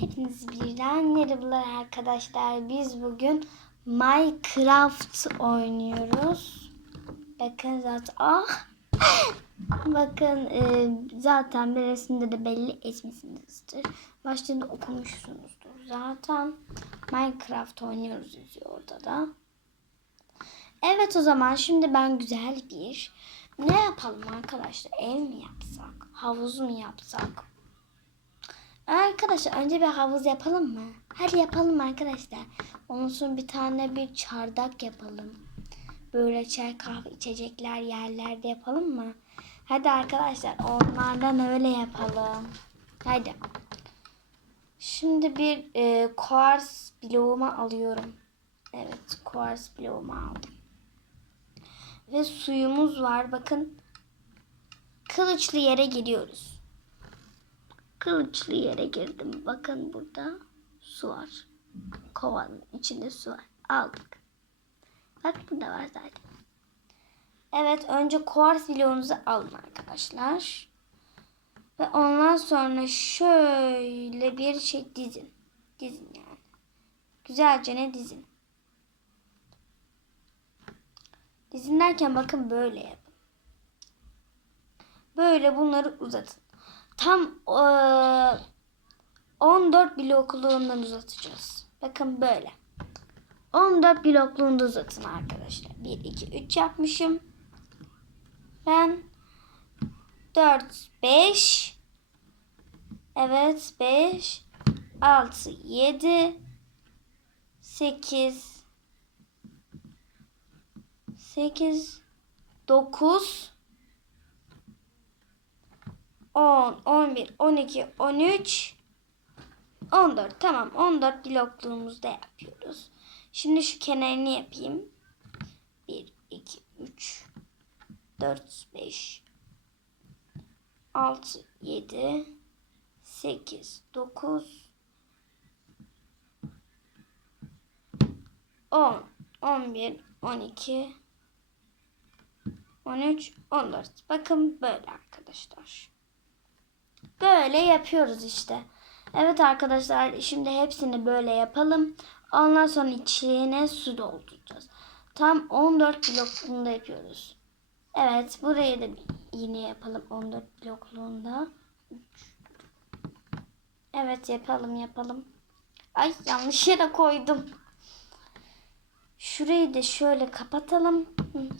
Hepiniz birden merhabalar arkadaşlar. Biz bugün Minecraft oynuyoruz. Bakın zaten ah Bakın e, zaten bir de belli etmişsinizdir. Başlığında okumuşsunuzdur. Zaten Minecraft oynuyoruz yazıyor orada da. Evet o zaman şimdi ben güzel bir ne yapalım arkadaşlar? Ev mi yapsak? Havuz mu yapsak? Arkadaşlar önce bir havuz yapalım mı? Hadi yapalım arkadaşlar. Ondan sonra bir tane bir çardak yapalım. Böyle çay kahve içecekler yerlerde yapalım mı? Hadi arkadaşlar onlardan öyle yapalım. Hadi. Şimdi bir e, kuars bloğumu alıyorum. Evet kuars bloğumu aldım. Ve suyumuz var. Bakın kılıçlı yere giriyoruz. Kılıçlı yere girdim. Bakın burada su var. Kovanın içinde su var. Aldık. Bak burada var zaten. Evet önce kuars bloğunuzu alın arkadaşlar. Ve ondan sonra şöyle bir şey dizin. Dizin yani. Güzelce ne dizin. Dizin derken bakın böyle yapın. Böyle bunları uzatın. Tam eee, 14 blokluğundan uzatacağız. Bakın böyle. 14 blokluğunda uzatın arkadaşlar. 1, 2, 3 yapmışım. Ben 4, 5 Evet 5 6, 7 8 8 9 10, 11, 12, 13 14 tamam 14 blokluğumuzda yapıyoruz. Şimdi şu kenarını yapayım. 1, 2, 3, 4, 5, 6, 7, 8, 9, 10, 11, 12, 13, 14. Bakın böyle arkadaşlar. Böyle yapıyoruz işte. Evet arkadaşlar şimdi hepsini böyle yapalım. Ondan sonra içine su dolduracağız. Tam 14 blokluğunda yapıyoruz. Evet burayı da yine yapalım 14 blokluğunda. Evet yapalım yapalım. Ay yanlış yere koydum. Şurayı da şöyle kapatalım.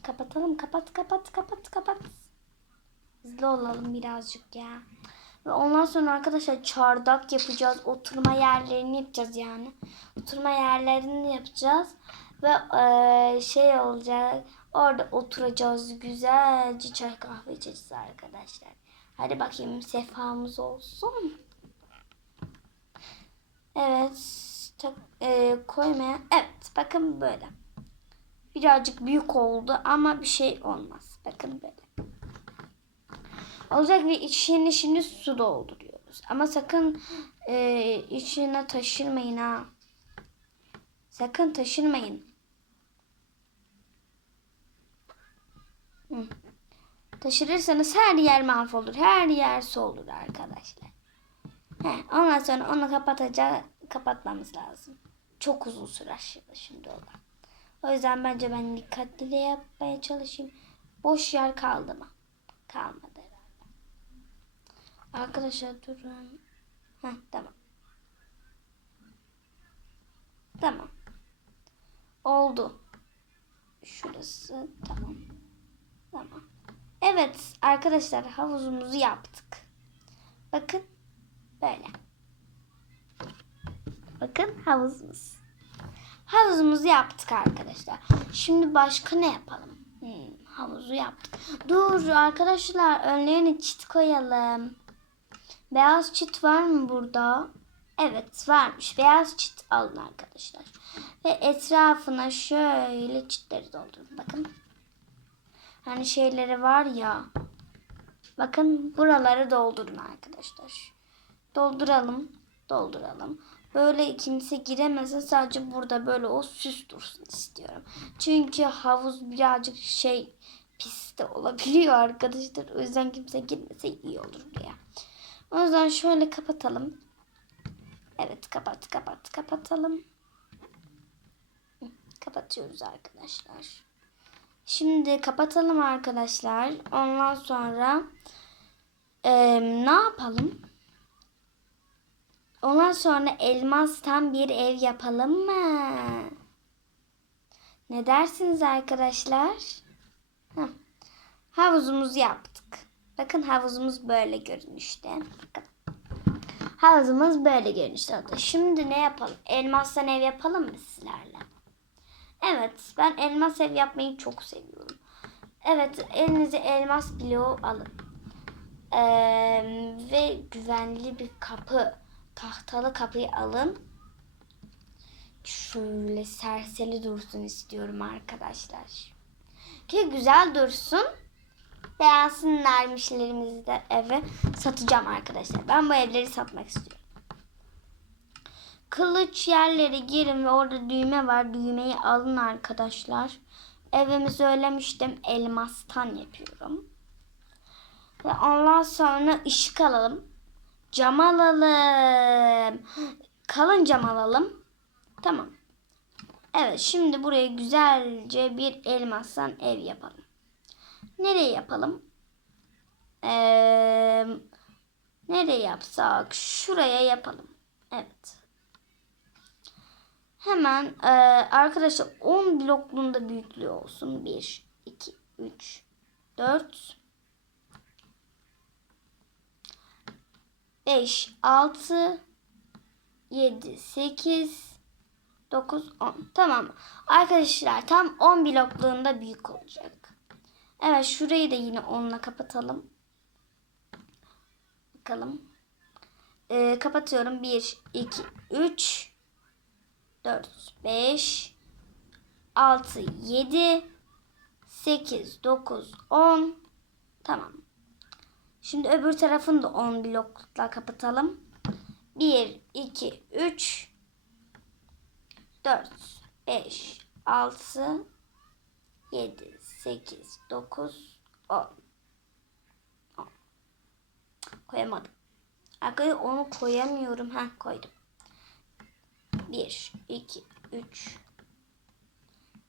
Kapatalım kapat kapat kapat kapat. Hızlı olalım birazcık ya. Ve ondan sonra arkadaşlar çardak yapacağız. Oturma yerlerini yapacağız yani. Oturma yerlerini yapacağız. Ve eee, şey olacak. Orada oturacağız. Güzelce çay kahve içeceğiz arkadaşlar. Hadi bakayım sefamız olsun. Evet. Tak, eee, koymaya. Evet. Bakın böyle. Birazcık büyük oldu ama bir şey olmaz. Bakın böyle. Olacak ve içine şimdi su dolduruyoruz. Ama sakın e, içine taşırmayın ha. Sakın taşırmayın. Hı. Taşırırsanız her yer mahvolur. Her yer su olur arkadaşlar. He, ondan sonra onu kapatacak, kapatmamız lazım. Çok uzun sürer şimdi o da. O yüzden bence ben dikkatli de yapmaya çalışayım. Boş yer kaldı mı? Kalmadı. Arkadaşlar durun. Heh, tamam. Tamam. Oldu. Şurası tamam. Tamam. Evet arkadaşlar havuzumuzu yaptık. Bakın böyle. Bakın havuzumuz. Havuzumuzu yaptık arkadaşlar. Şimdi başka ne yapalım? Hmm, havuzu yaptık. Dur arkadaşlar önlerine çit koyalım. Beyaz çit var mı burada? Evet varmış. Beyaz çit alın arkadaşlar. Ve etrafına şöyle çitleri doldurun. Bakın. Hani şeyleri var ya. Bakın buraları doldurun arkadaşlar. Dolduralım. Dolduralım. Böyle kimse giremesin. Sadece burada böyle o süs dursun istiyorum. Çünkü havuz birazcık şey pis de olabiliyor arkadaşlar. O yüzden kimse girmese iyi olur buraya. O yüzden şöyle kapatalım. Evet kapat kapat kapatalım. Kapatıyoruz arkadaşlar. Şimdi kapatalım arkadaşlar. Ondan sonra eee, ne yapalım? Ondan sonra elmastan bir ev yapalım mı? Ne dersiniz arkadaşlar? Heh. Havuzumuzu yaptık. Bakın havuzumuz böyle görünüşte. Bakın. Havuzumuz böyle görünüşte. Şimdi ne yapalım? Elmastan ev yapalım mı sizlerle? Evet, ben elmas ev yapmayı çok seviyorum. Evet, elinize elmas bloğu alın. Ee, ve güvenli bir kapı, tahtalı kapıyı alın. Şöyle serseri dursun istiyorum arkadaşlar. Ki güzel dursun. Beğensinler müşterilerimizi de eve satacağım arkadaşlar. Ben bu evleri satmak istiyorum. Kılıç yerleri girin ve orada düğme var. Düğmeyi alın arkadaşlar. Evimi söylemiştim. Elmastan yapıyorum. Ve ondan sonra ışık alalım. Cam alalım. Kalın cam alalım. Tamam. Evet şimdi buraya güzelce bir elmastan ev yapalım. Nereye yapalım? Ee, nereye yapsak? Şuraya yapalım. Evet. Hemen e, arkadaşlar 10 blokluğunda büyüklüğü olsun. 1, 2, 3, 4, 5, 6, 7, 8, 9, 10. Tamam. Arkadaşlar tam 10 blokluğunda büyük olacak. Evet şurayı da yine 10'la kapatalım. Bakalım. Ee, kapatıyorum. 1, 2, 3, 4, 5, 6, 7, 8, 9, 10. Tamam. Şimdi öbür tarafını da 10 blokla kapatalım. 1, 2, 3, 4, 5, 6, 7, 8, 9, 10. 10. Koyamadım. Arkaya onu koyamıyorum. Ha koydum. 1, 2, 3,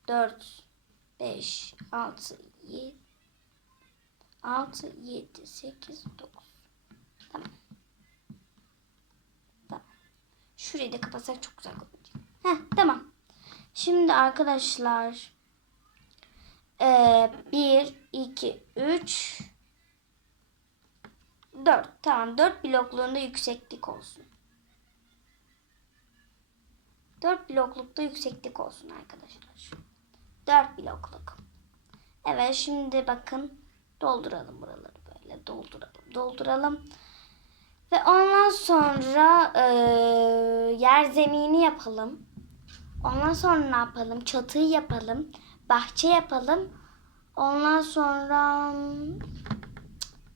4, 5, 6, 7, 6, 7, 8, 9. Tamam. Tamam. Şurayı da kapatsak çok güzel olacak. Heh, tamam. Şimdi arkadaşlar ee, 1, 2, 3, 4. Tamam 4 blokluğunda yükseklik olsun. 4 bloklukta yükseklik olsun arkadaşlar. 4 blokluk. Evet şimdi bakın dolduralım buraları böyle dolduralım dolduralım. Ve ondan sonra e, yer zemini yapalım. Ondan sonra ne yapalım? Çatıyı yapalım. Bahçe yapalım. Ondan sonra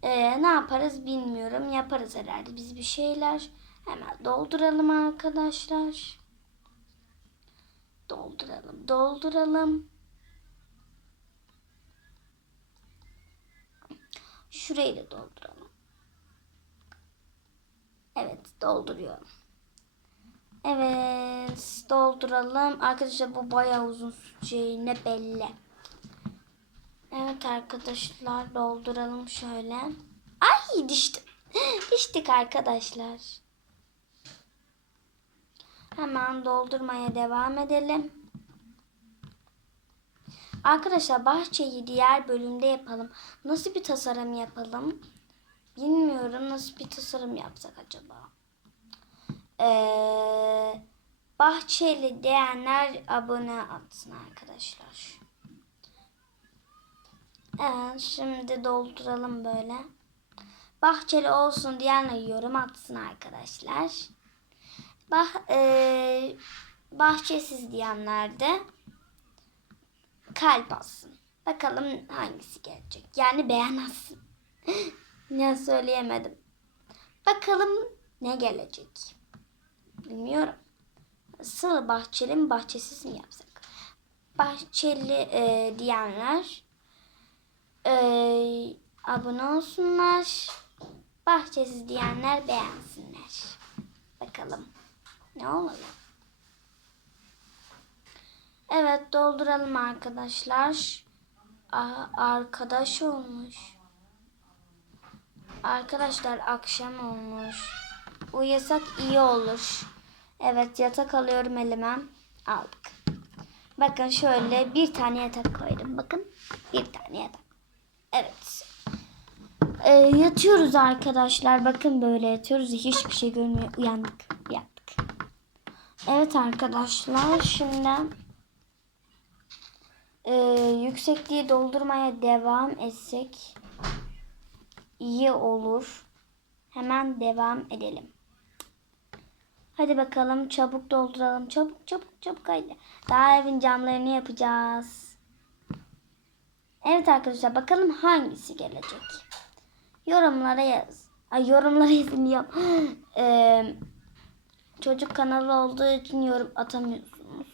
e, ne yaparız bilmiyorum. Yaparız herhalde biz bir şeyler. Hemen dolduralım arkadaşlar. Dolduralım, dolduralım. Şurayı da dolduralım. Evet, dolduruyorum. Evet, dolduralım. Arkadaşlar bu bayağı uzun süreceğine belli. Evet arkadaşlar dolduralım şöyle. Ay düştüm. Düştük arkadaşlar. Hemen doldurmaya devam edelim. Arkadaşlar bahçeyi diğer bölümde yapalım. Nasıl bir tasarım yapalım? Bilmiyorum nasıl bir tasarım yapsak acaba. Ee, bahçeli diyenler abone atsın arkadaşlar. Evet şimdi dolduralım böyle. Bahçeli olsun diyenler yorum atsın arkadaşlar. Bah, e, bahçesiz diyenler de kalp atsın. Bakalım hangisi gelecek. Yani beğenmezsin. ne söyleyemedim. Bakalım ne gelecek. Bilmiyorum. Nasıl bahçeli mi bahçesiz mi yapsak? Bahçeli e, diyenler e, abone olsunlar. Bahçesiz diyenler beğensinler. Bakalım. Ne olalım? Evet dolduralım arkadaşlar. Aa, arkadaş olmuş. Arkadaşlar akşam olmuş. Uyusak iyi olur. Evet yatak alıyorum elime. Aldık. Bakın şöyle bir tane yatak koydum. Bakın bir tane yatak. Evet. Ee, yatıyoruz arkadaşlar. Bakın böyle yatıyoruz. Hiçbir şey görmüyor. Uyandık. Yattık. Evet arkadaşlar. Şimdi e, yüksekliği doldurmaya devam etsek iyi olur. Hemen devam edelim. Hadi bakalım çabuk dolduralım. Çabuk çabuk çabuk haydi. Daha evin camlarını yapacağız. Evet arkadaşlar bakalım hangisi gelecek. Yorumlara yaz. Ay yorumlara yazın ya. Ee, çocuk kanalı olduğu için yorum atamıyorsunuz.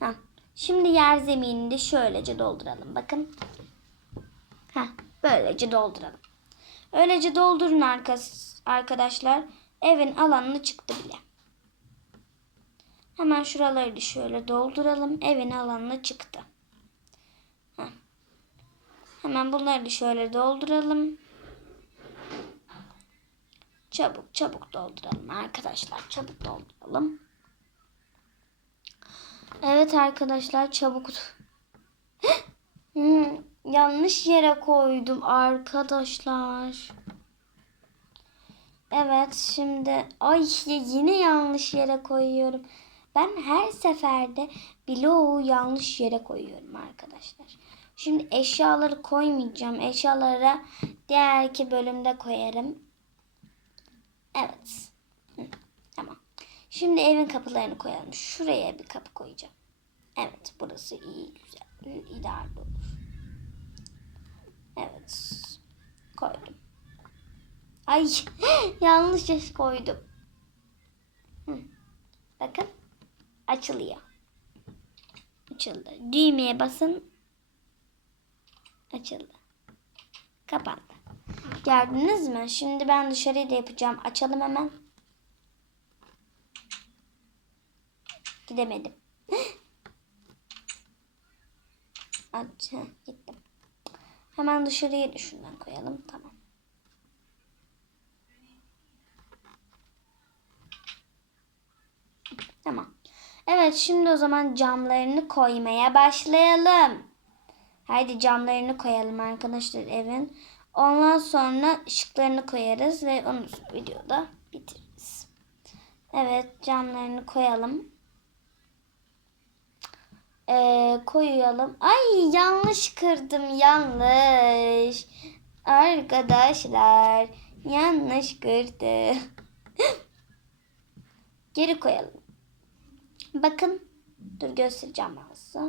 Heh. Şimdi yer zeminini de şöylece dolduralım. Bakın. Heh, böylece dolduralım. Öylece doldurun arkadaşlar. Evin alanını çıktı bile. Hemen şuraları da şöyle dolduralım. Evin alanına çıktı. Hemen bunları da şöyle dolduralım. Çabuk çabuk dolduralım arkadaşlar. Çabuk dolduralım. Evet arkadaşlar çabuk. Hmm, yanlış yere koydum arkadaşlar. Evet şimdi ay yine yanlış yere koyuyorum. Ben her seferde bloğu yanlış yere koyuyorum arkadaşlar. Şimdi eşyaları koymayacağım. Eşyaları diğer iki bölümde koyarım. Evet. Tamam. Şimdi evin kapılarını koyalım. Şuraya bir kapı koyacağım. Evet burası iyi güzel. İdare olur. Evet. Koydum. Ay yanlış yaş koydum. Hı. Bakın açılıyor. Açıldı. Düğmeye basın. Açıldı. Kapandı. Gördünüz mü? Şimdi ben dışarıyı da yapacağım. Açalım hemen. Gidemedim. Aç, gittim. Hemen dışarıya da şundan koyalım. Tamam. Evet şimdi o zaman camlarını koymaya başlayalım. Haydi camlarını koyalım arkadaşlar evin. Ondan sonra ışıklarını koyarız ve onu videoda bitiririz. Evet camlarını koyalım. Ee, koyalım. Ay yanlış kırdım yanlış. Arkadaşlar yanlış kırdı. Geri koyalım. Bakın. Dur göstereceğim ben size.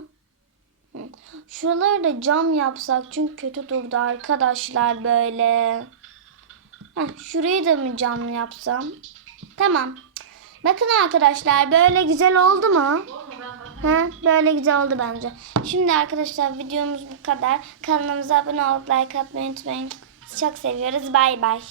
Şuraları da cam yapsak çünkü kötü durdu arkadaşlar böyle. Heh, şurayı da mı cam yapsam? Tamam. Bakın arkadaşlar böyle güzel oldu mu? Ha, böyle güzel oldu bence. Şimdi arkadaşlar videomuz bu kadar. Kanalımıza abone olup like atmayı unutmayın. Çok seviyoruz. Bay bay.